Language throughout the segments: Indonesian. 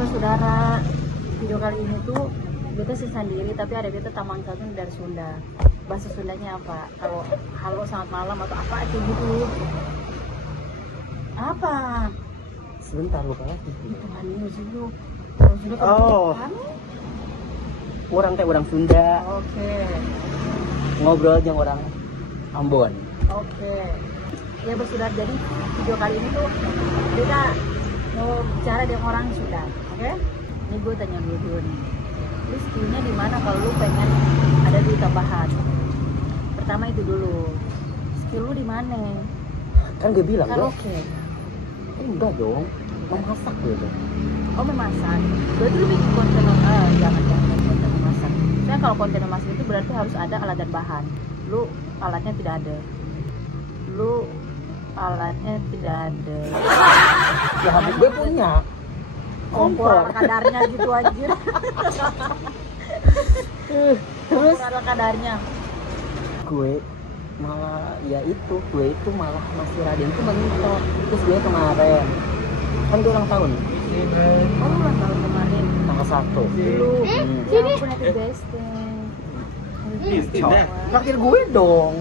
Saudara, video kali ini tuh beta sendiri tapi ada beta tamang satu dari Sunda. Bahasa Sundanya apa? Kalau halo selamat malam atau apa itu gitu. Apa? Sebentar lupa lagi. Itu mana sih lu? Orang Sunda kan Oh. Orang teh orang Sunda. Oke. Ngobrol jeung orang Ambon. Oke. Ya bersaudara, jadi video kali ini tuh beta mau bicara dengan orang Sunda. Oke? Ini gue tanya dulu nih. Lu skillnya di mana kalau lu pengen ada duit tambahan? Pertama itu dulu. Skill lu di mana? Kan gue bilang dong. Karaoke. Enggak dong. Memasak gitu. Oh, memasak. Berarti lu bikin konten jangan konten memasak. Soalnya kalau konten memasak itu berarti harus ada alat dan bahan. Lu alatnya tidak ada. Lu alatnya tidak ada. Ya habis gue punya Kompor kadarnya gitu anjir. Terus Ada kadarnya. gue malah gue itu malah masih Raden tuh mentok. Terus gue kemarin kan gue ulang tahun Oh, lu ulang tahun kemarin. tanggal 1. Lu. Ya ampun, happy birthday. Traktir gue dong.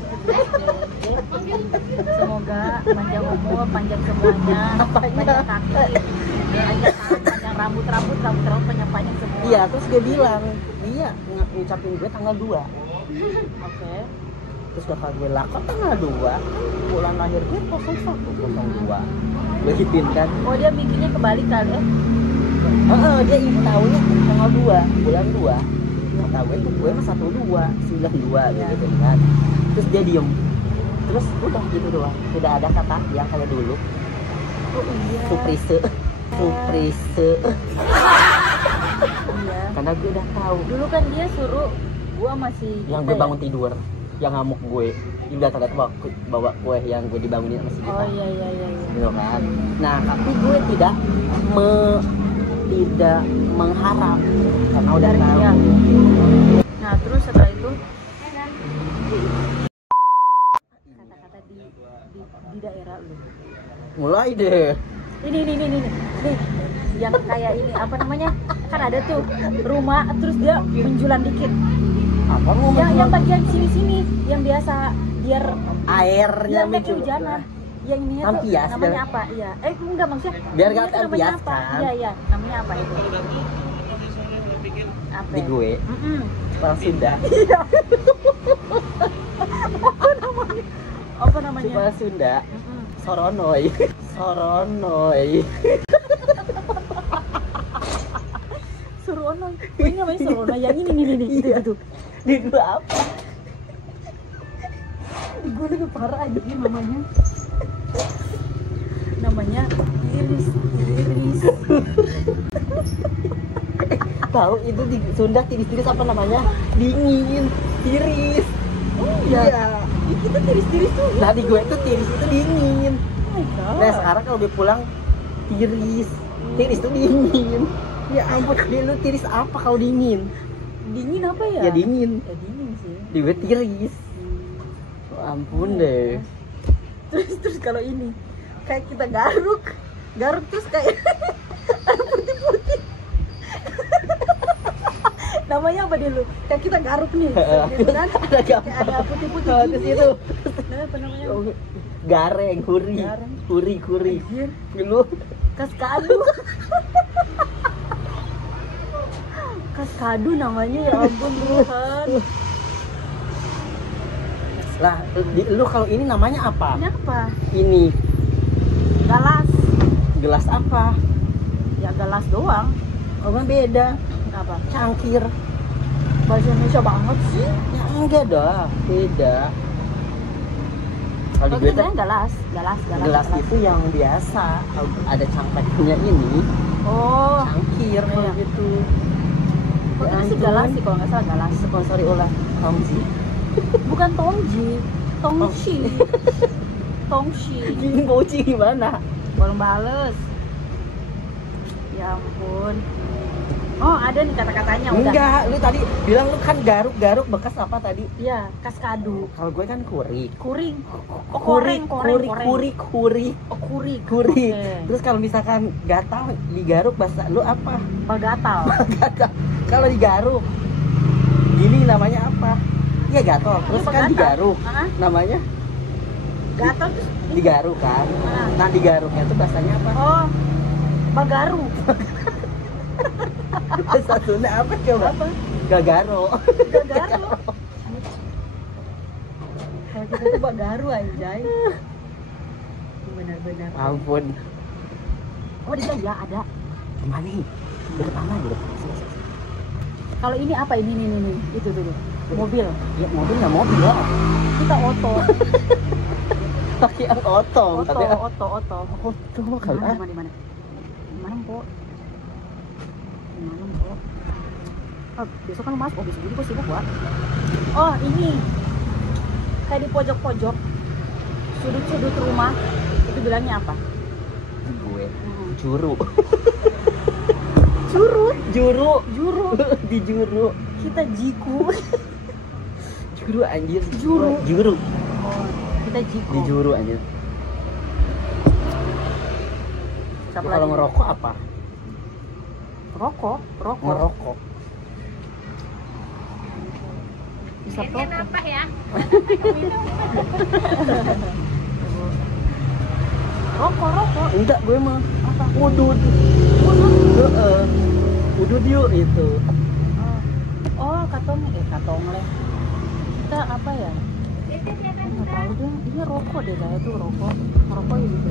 Semoga panjang umur, panjang semuanya, panjang kaki, panjang tangan, panjang rambut panjang semua. Iya, terus gue bilang dia ngucapin gue tanggal 2. Oke. Terus kata gue lah kok tanggal 2 bulan lahir gue 01/02 gue hipin kan. Oh, dia bikinnya kebalik kali ya? Dia ingin tahunya tanggal 2 bulan 2. Kata gue tuh gue mah 12/92 gitu kan. Terus dia diem. Terus udah gitu doang. Tidak ada kata yang kayak dulu. Oh iya. Surprise. Iya. Karena gue udah tahu. Dulu kan dia suruh gua masih Yang gue bangun tidur, yang ngamuk gue. Dia udah terlihat bawa kue yang gue dibangunin sama si kita. Oh iya. Gitu kan. Nah, tapi gue tidak mengharap karena udah Dari tahu. dia. Nah, terus setelah itu kata-kata di daerah lu. Mulai deh. Ini nih yang kayak ini apa namanya, kan ada tuh rumah terus dia menjulang dikit Apa mau yang bagian sini yang biasa biar airnya nggak kehujanan yang ini tuh Tampias, namanya biar- apa iya enggak maksudnya Biar ini nggak tuh namanya tampias, apa? kan? Iya namanya apa itu apa di gue orang Sunda. apa Di namanya orang Sunda. Mm-mm. Soronoy. Surono ini namanya Surono yang ini itu Di gue apa? gue lebih parah aja ini namanya iris Tahu itu di Sunda tiris-tiris apa namanya? Dingin, tiris. oh iya kita tiris-tiris tuh Nah di gue tuh tiris itu dingin. oh my god Nah sekarang kalau gue pulang tiris tuh dingin. Ya ampun, lu tiris apa kalau dingin? dingin apa ya Ya dingin. ya dingin sih Di gue tiris. Oh, ampun deh. terus kalau ini kayak kita garuk terus kayak ada putih namanya apa dulu kayak kita garuk nih gitu kan Ada kayak gambar. ada putih-putih Oh, gini. terus itu Namanya apa namanya gareng, Gareng. kuri. Anjir. Dulu kaskadu namanya ya ampun Tuhan lah, lu kalau ini namanya apa? ini apa Ini galas gelas apa? ya galas doang Oh kan beda, apa cangkir. bahasa Indonesia banget sih Ya enggak dah, beda. Kalau di oh gue itu tuh gelas itu yang biasa. Kalau ada cangkirnya ini oh cangkir kalau Iya. gitu. kok Ya itu sih ampun. galas sih kalau nggak salah galas Sponsori oleh Tomzi. bukan tongji tongshi Gini Boci gimana? belum bales ya ampun Oh, ada nih kata-katanya udah. Enggak, lu tadi bilang lu kan garuk bekas apa tadi? Iya, kaskadu. Kalau gue kan kurik. Kuring. Oh, Kurik. kurik. Oh, kurik. Kurik. Oke. Terus kalau misalkan gatal digaruk bahasa lu apa? Bagatal. Gatal. Kalau digaruk gini namanya apa? Iya gatal. Terus Iya, kan bagatal. digaruk. Hah? Namanya Gatal terus digaruk kan. Ah. Nah, digaruknya itu bahasanya apa? oh, bagaru. Bahasa Sunda apa coba? Apa? Gagaro. Bagaru. Kalau kita tuh bagaru anjay. Benar-benar. Ampun. Oh, dia ya ada. Gimana nih? Deket mana gitu? Kalau ini apa ini nih. Itu tuh. Mobil. Ya mobil nggak mobil lah. Kita oto. Pakai yang oto. Oto. Oto kali ah. Di mana? Di mana, Mpok? Oh, besok kan mas, besok juga sibuk, Wak. Oh, ini kayak di pojok-pojok sudut-sudut rumah itu bilangnya apa? Gue juru. Juru. Di juru. Kita jiku. Juru anjir. Juru. Oh, kita jiku. Di juru anjir. Siapa Kalau lagi? ngerokok apa? Rokok. Ngerokok. Bisa rokok. Apa ya? Rokok. Enggak, gue mah Apa? udud. Heeh. Udud yuk itu. Oh, katong leh. Kita apa ya? Nggak tahu deh. Iya rokok deh kayak tuh rokok ya gitu.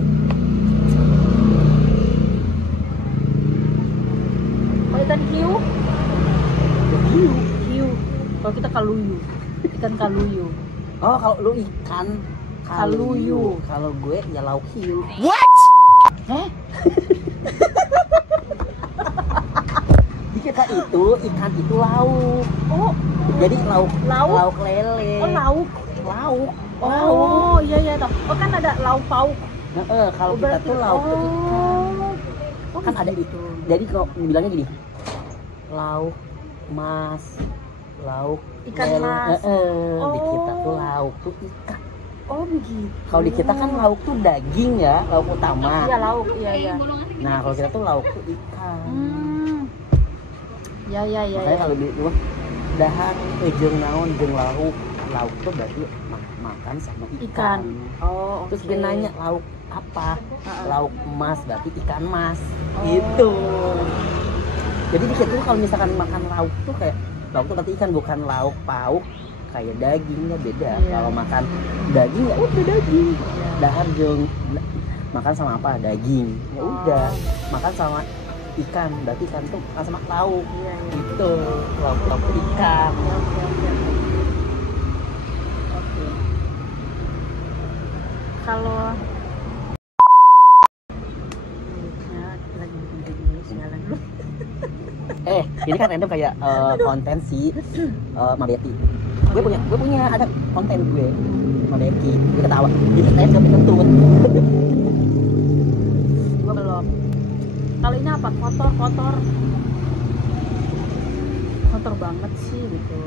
Oh, ikan hiu. Hiu. Kalau kita kaluyu. Ikan kaluyu. Oh, kalau lu ikan Kaluyu. Kalau gue ya lauk hiu. Eh? Kita itu ikan itu lauk. Oh, Jadi lauk Lauk? lele. oh lauk. Lauk. Oh, iya tahu. Oh, kan ada lauk pauk. Kalau Oh, kita berarti- tuh lauk tuh ikan. Oh, Kan ada gitu. Jadi kalau dibilangnya gini. Lauk mas, lauk Ikan lele. mas. Di kita tuh Oh. lauk tuh ikan. Oh, begitu. Kalau di kita kan lauk tuh daging ya, lauk utama. Iya, lauk. Iya. Nah, kalau kita tuh lauk tuh ikan. Ya. Makanya kalau di luar dahar jeung naon jeung lauk. Lauk tuh berarti makan sama ikan. Oh, Terus dia nanya lauk apa? Lauk emas berarti ikan mas. Oh. Gitu. Jadi di situ kalau misalkan makan lauk tuh kayak lauk tuh berarti ikan, bukan lauk pauk kayak dagingnya beda. Iya. Kalau makan daging ya udah daging. Dahar jeung makan sama apa? Daging. Ya udah. Makan sama ikan, berarti ikan tuh makan sama lauk. Iya. Gitu. Lauk ikan. Oke. Kalau lagi bikin video sialan lu. Ini kan random kayak konten si Mabeti. Gue punya ada konten gue Mabeti. Gue ketawa. Jadi saya sampai kentut. Gua belum. Kalau ini apa? Kotor banget sih gitu.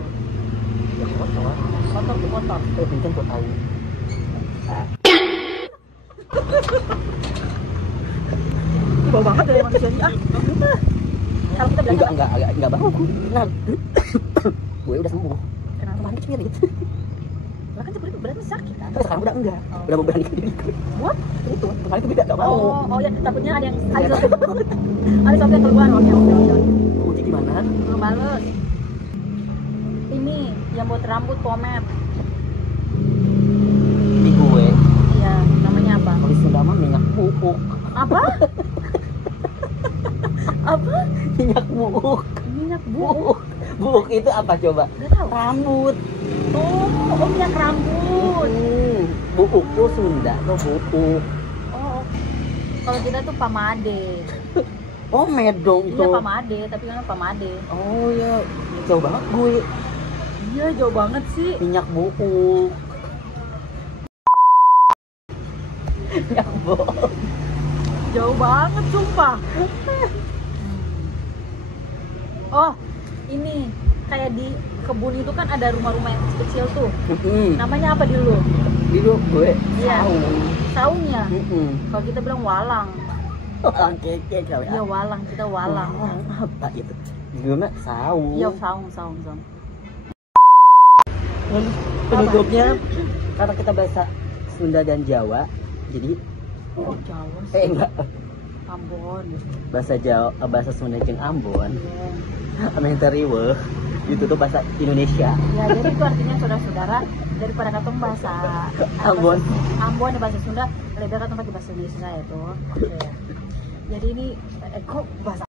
Ya kotor. Kotor tuh kotor. Mungkin kau tahu. Bau banget dari manusia ini. Kalau kita bilang Enggak bau. Nah, gue udah sembuh. kenapa? Kemarin cepirit. Lah kan seperti itu berarti sakit kan? Terus sekarang udah enggak. Udah mau berani ke diri. What? Itu kemarin tuh beda, enggak mau. Oh ya takutnya ada yang ada sesuatu yang keluar. Oke. Uji gimana? Belum bales. Ini yang buat rambut pomade. Di gue. Iya, namanya apa? Kalau sudah mah minyak bubuk. Apa? Apa? Minyak bubuk. Minyak bubuk. Bubuk itu apa coba? Gak tahu. Rambut. Oh minyak rambut. Bubuk tuh Sunda tuh bubuk. Oh. Kalau kita tuh pamade. Oh medong Iya tuh. pamade, tapi kan pamade. Oh ya, jauh banget gue. Iya jauh banget sih. Minyak bubuk. Minyak bubuk. Jauh banget sumpah. Oh, ini kayak di kebun itu kan ada rumah-rumah yang kecil tuh. Namanya apa di lu? Di lu gue Iya. saung. Saungnya. Kalau kita bilang walang. Walang keke kali. Iya walang, kita walang. Apa itu? Gimana saung? Iya saung. Penutupnya karena kita bahasa Sunda dan Jawa, jadi Oh, Jawa sih. enggak Ambon. bahasa Jawa, bahasa Sunda jeung Ambon. Iya. Amin teriwe. Itu tuh bahasa Indonesia. Ya, jadi itu artinya saudara-saudara daripada katong bahasa Ambon. Ambon bahasa Sunda, lebih katong pakai bahasa Indonesia itu. Oke. Jadi ini kok bahasa.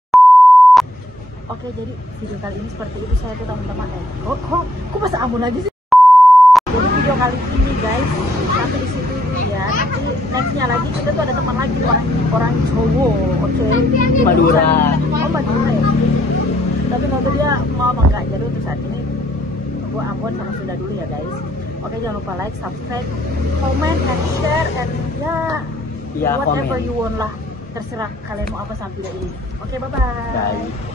Oke, jadi video kali ini seperti itu saya tuh teman-teman. Kok bahasa Ambon lagi sih? Jadi video kali ini guys, sampai di situ ya. Nanti nextnya lagi kita tuh ada teman lagi orang cowok, oke? Madura. Oh Madura ya. Tapi nanti dia mau apa enggak, jadi untuk saat ini gua Ambon sama Sunda dulu ya guys. Oke, jangan lupa like, subscribe, comment, and share, and Ya, whatever komen. you want lah, terserah kalian mau apa sampai ini. Oke, bye bye. Bye.